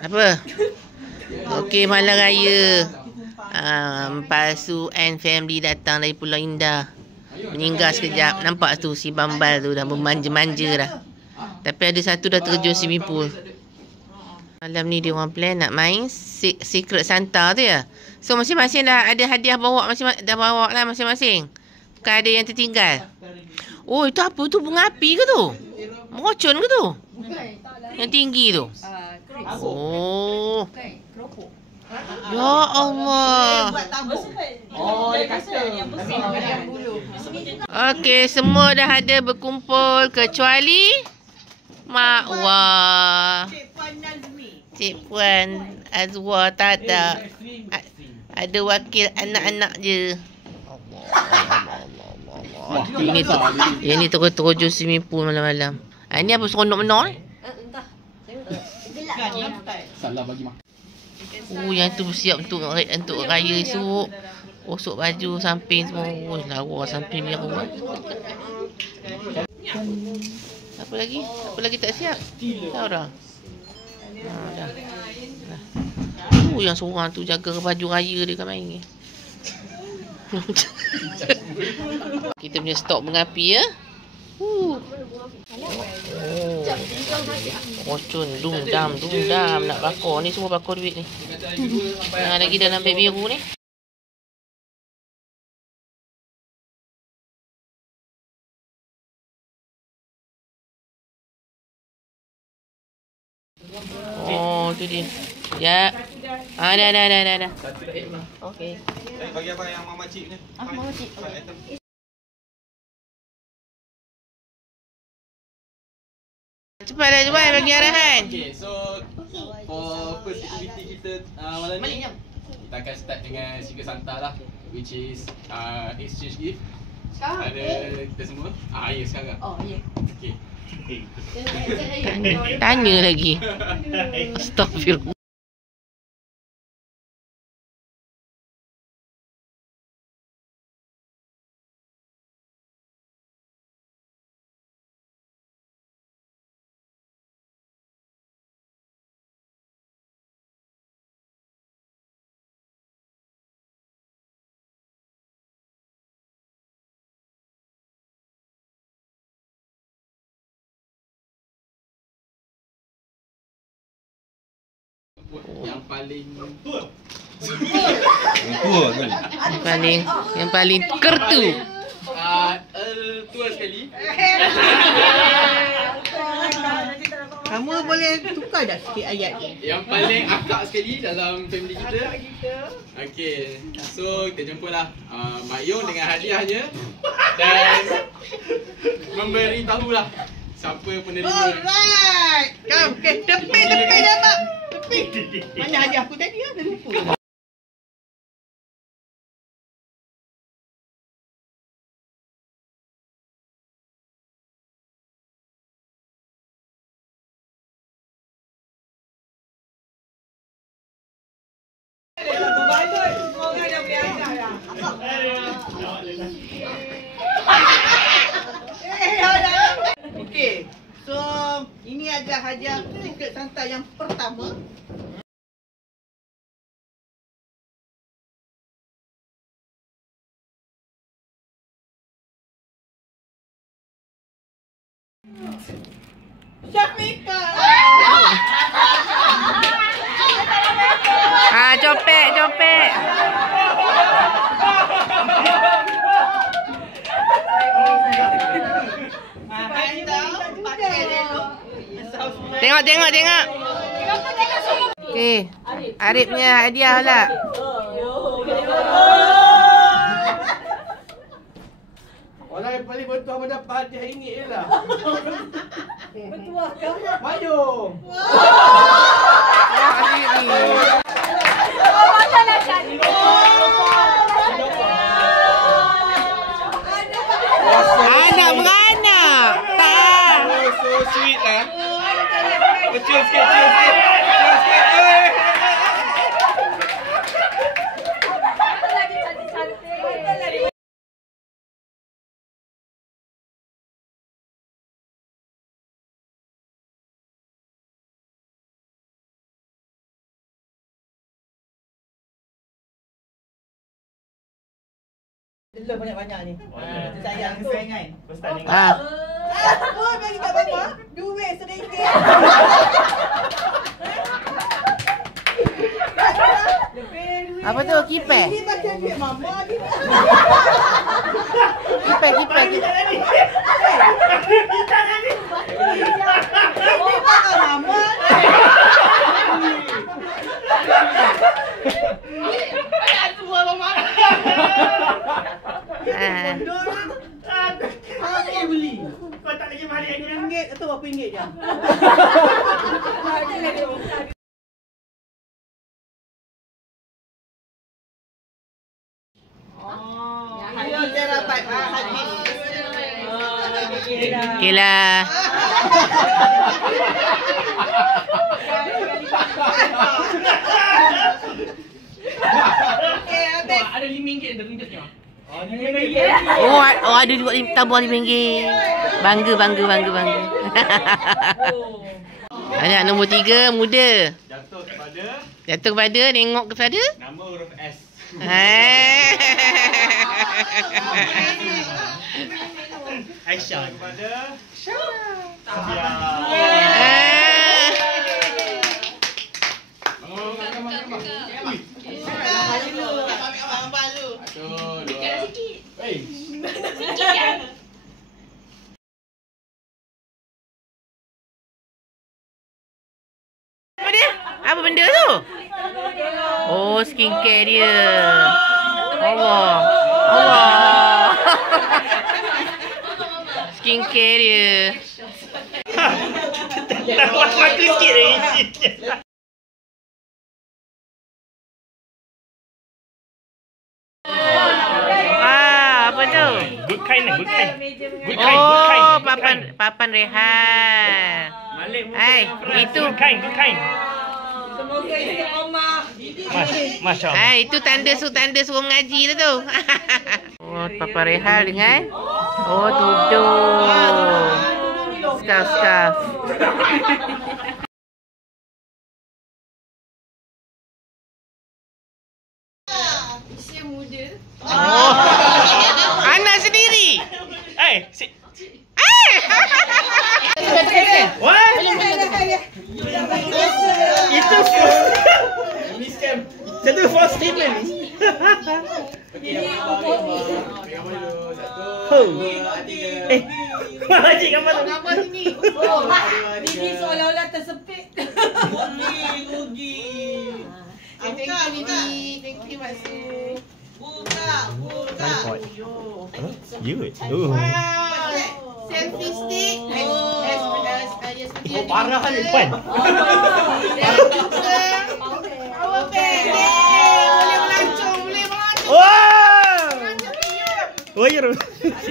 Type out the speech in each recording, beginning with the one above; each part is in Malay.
Apa? Okey, malam raya. Pasu and family datang dari Pulau Indah. Meninggal sekejap. Nampak tu si Bambal tu dah memanja-manja dah. Tapi ada satu dah terjun swimming pool. Malam ni dia orang plan nak main Secret Santa tu ya. So masing-masing dah ada hadiah bawa, dah bawa lah masing-masing. Bukan ada yang tertinggal. Oh, itu apa tu? Bunga api ke tu? Merocun ke tu? Yang tinggi tu? Oh. Ya Allah. Okey, semua dah ada berkumpul kecuali Mak Wah. Cik Puan Azwar tak ada. Ada wakil anak-anak je. Ini terus swimming pool malam-malam. Ini apa seronok menor ni? Entah. Salah bagi makan. Yang tu bersiap untuk raya esok. Kosok baju samping semua. Lawa samping biar kuat. Apa lagi? Apa lagi tak siap? Tahu dah. Dah. Yang seorang tu jaga baju raya dia kan main ni. Kita punya stok mengapi ya. Rocun, dum-dam nak bakar ni, semua bakar duit ni. Lagi dalam beg biru ni. Oh, tu dia. Ya. Dah. Okey. Bagi abang yang mama cik ni. Mama cik. Okey. Cepat bagi arahan. Okay, so for first activity kita malam ni, kita akan start dengan Secret Santa lah, which is exchange gift. Sekarang? Ada kita semua. Ya sekarang. Oh, ya. Okay. Tanya lagi. Astagfirullah. Yang paling Yang paling kertu. tua sekali. Kamu boleh tukar tak sikit ayat ni? Yang paling akak sekali dalam family kita. Okay, so kita jumpalah Mak Yong dengan hadiahnya dan memberitahulah siapa penerima. Alright. Come, okay. Tepi dah mak. Tepi. Mana hadiah aku tadi? Dah lupa. Okey. So, ini adalah hadiah Secret Santa yang pertama. Syafika. Copek. Tengok. Okey. Arif punya hadiah lah. Orang yang paling betul mendapat hadiah ini ialah Betul ke? Mak Yong. Arif ni. Anak beranak. Tak. So sweet lah. Cium sikit. Telur banyak-banyak ni. Sayang tu. Ah. Oh, bagi kat bapa. Duit RM1. Apa tu? Kipas? Ini macam duit mama ni. Kipas. Ini makan mama. Ah. Apa yang beli? Kau tak lagi balik lagi RM1 atau berapa ringgit je? Ya, dia dapat hadis. Okey lah. Okey, habis. Ada RM5 ada ringgitnya. Oh, ada juga tabung RM5. Bangga. Anak nombor 3, muda. Jatuh kepada, tengok kepada. Nama huruf S. Aisyah. Kepada Apa dia? Apa benda tu? Oh, skincare dia. Allah. Skincare dia. Dapat makan sikit lagi. Apa tu? Good kind. Oh, papan rehat. Hai, itu. Good kind. Semoga istiqamah. Masya Allah. Hai, itu tanda suruh mengaji tu. Oh, papan rehat dengan tudung. Scarf. Usia muda. Oh. Anak sendiri. What? Itu satu false statement. Haji gambar sini. Ini seolah-olah tersepit. Rugi. Thank you, Mak Su. Selfie stick. Oh, parah kan Puan. Power bank. Boleh melancong. Wow. Oh, ya.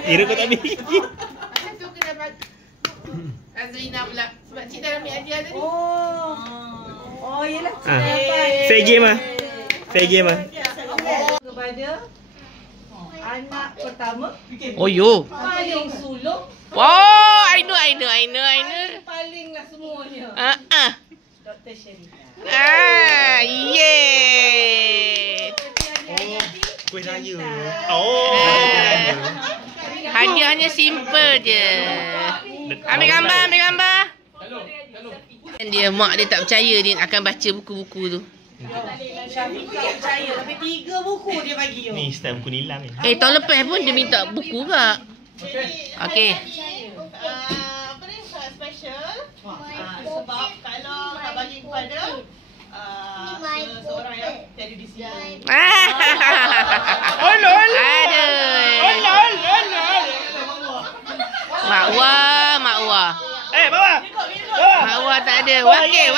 Kira kau tak biji. Macam tu kena dapat. Azrina pula. Sebab cik dah ambil hadiah tadi. Oh, yelah. Fair game ah. Kepada anak pertama. Oh, yo. Paling sulung. Wow, I know. Palinglah semuanya. Dr. Sherina. Yeay. Kuih raya. Hadiahnya simple je. Ambil gambar. Dia mak dia tak percaya dia akan baca buku-buku tu. Syafiqah percaya tapi 3 buku dia bagi you. Ni style buku nilam ni. Tahun lepas pun dia minta buku juga. Okey. Apa ni special sebab kalau nak bagi kepada seseorang yang tiada di sini. Aduh. Makwa. Bawa. Makwa tak ada. Wakil.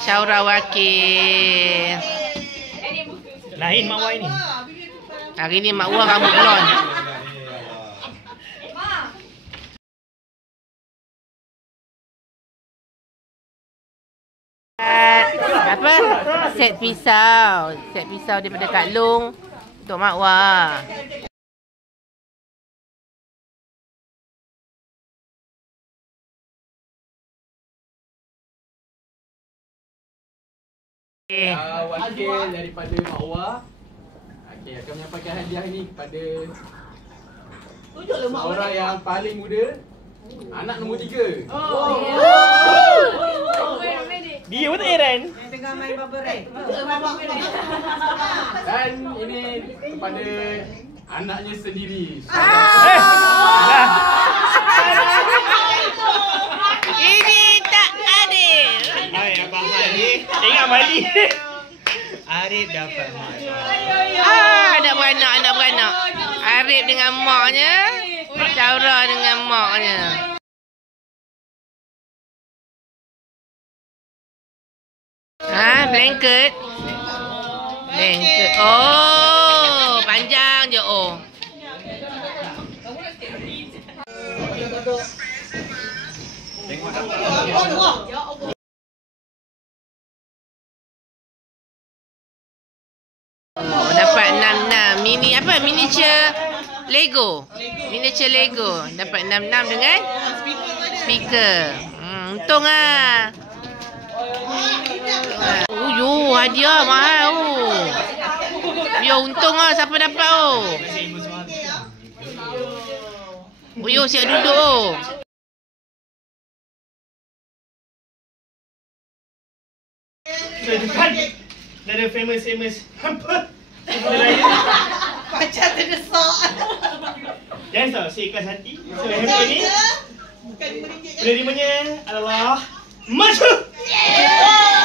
Syaura wakil. Lain makwa ini. Hari ni makwa rambut blond. Apa? Set pisau daripada Kak Long untuk makwa. Wakil daripada Mak Wah. Okey, akan menyampaikan hadiah ini kepada seorang yang paling muda, anak nombor 3. Dia pun tak heran. Tengah main bubble wrap. Dan ini kepada anaknya sendiri. Ini tak adil. Hai, Abang Arif. Tengok balik. Arif dapat mak. Anak beranak. Arif dengan maknya, Syaura dengan maknya. Blanket. Oh, panjang je oh. Dapat 6 mini miniature Lego. Miniature Lego. Dapat 6 dengan speaker. Untung ah. Yo, hadiah mahal oh. Yo, untung ah siapa dapat oh. Yo, siap duduk oh. Dah ada famous apa? Macam terdesak. Jangan tahu, saya ikhlas hati. So, handphone ni penerimanya adalah Maju!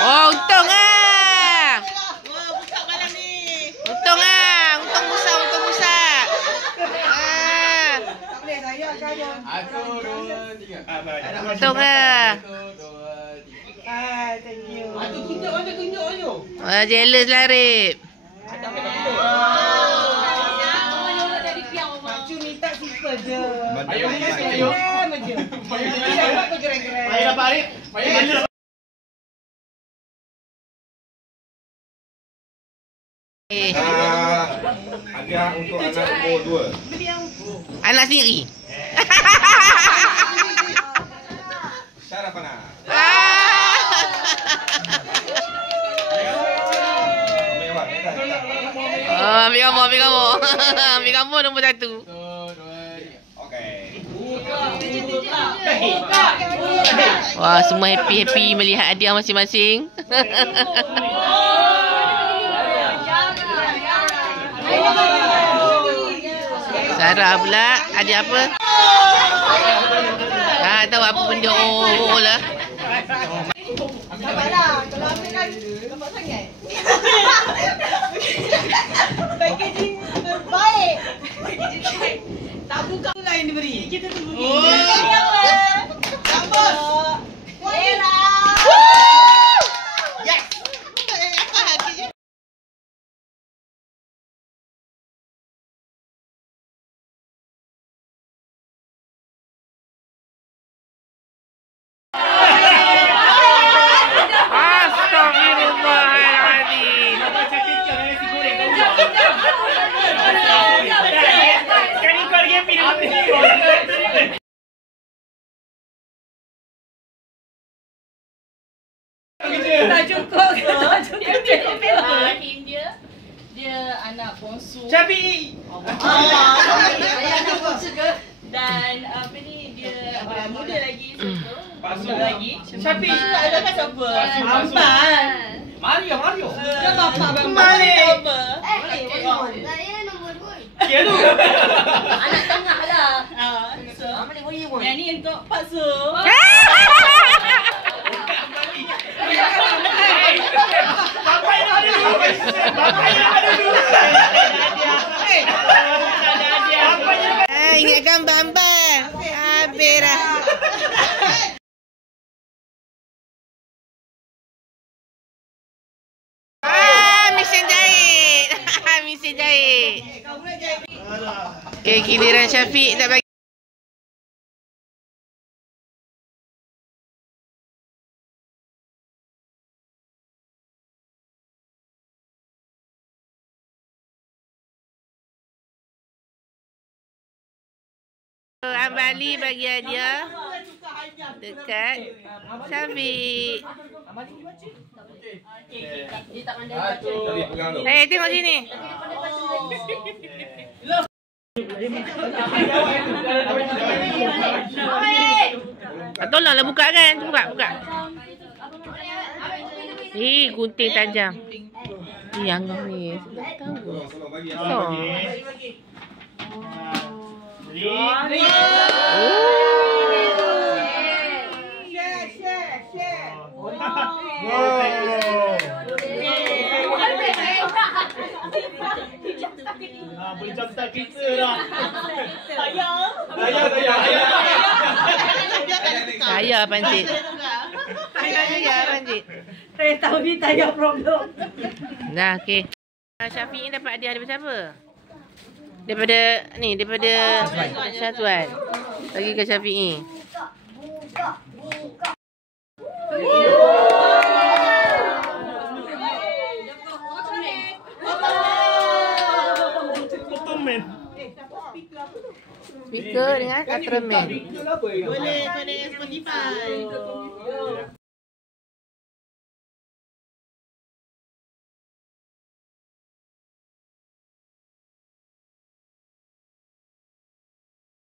Oh, untung ah. Wah, buka malam ni. Untung besar. Tak boleh saya kaya. 1, 2, 3. Untung ah. 1, 2, 3. Thank you. Tunjuk ayo. Jealous lah Rip. Macu minta simple je. Ayo ni ayo. Dapat tu gerai-gerai. Mari dapat Arif. Mari dapat. Hadiah untuk anak nombor 2. Anak sendiri. Syarafana. Ambil gambar. Ambil gambar nombor 1. 1, 2, 3. Okey. Wah, semua happy melihat hadiah masing-masing. Sarah pula hadiah apa? Tahu apa benda oh lah. Sabarlah, kalau ambil kan nampak sangat. Packaging terbaik. Packaging terbaik. Tak buka tu lah yang diberi. Kita tunggu. Ini apa? Kampus. Era. Yes. Astagfirullahaladzim. Sekarang kau lagi happy dengan ni. Tak cukup. Dia anak bongsu. Syafiq. Ayah nak buat juga. Dan apa ni dia muda lagi. Muda lagi. Syafiq. Ada kan siapa? Ampan. Mario. Dia bapak bang. Malik. Saya nombor 2. Ya tu. Anak tengah lah. So, yang ni untuk Pak Su. Bapak yang ada dulu. Bapak yang ada dulu. Ingatkan Bambang. Habis dah. Mesin jahit. Mesin jahit. Okay, giliran Syafiq tak bagi. Ambali bagi hadiah. Dekat Syafiq. Dia tak pandai baca. Tadi pegang tu. Tengok sini. Tolonglah buka kan. Buka. Gunting tajam. Anggah ni. Tolong bagi. Oh. Boleh jump kita lah. Saya pancit. Saya tahu ni tayar problem. Dah, okey. Syafiq ni dapat hadiah daripada siapa? Daripada Syazwan. Bagi ke Syafiq ni. Speaker dengan Ultraman. Boleh connect Spotify.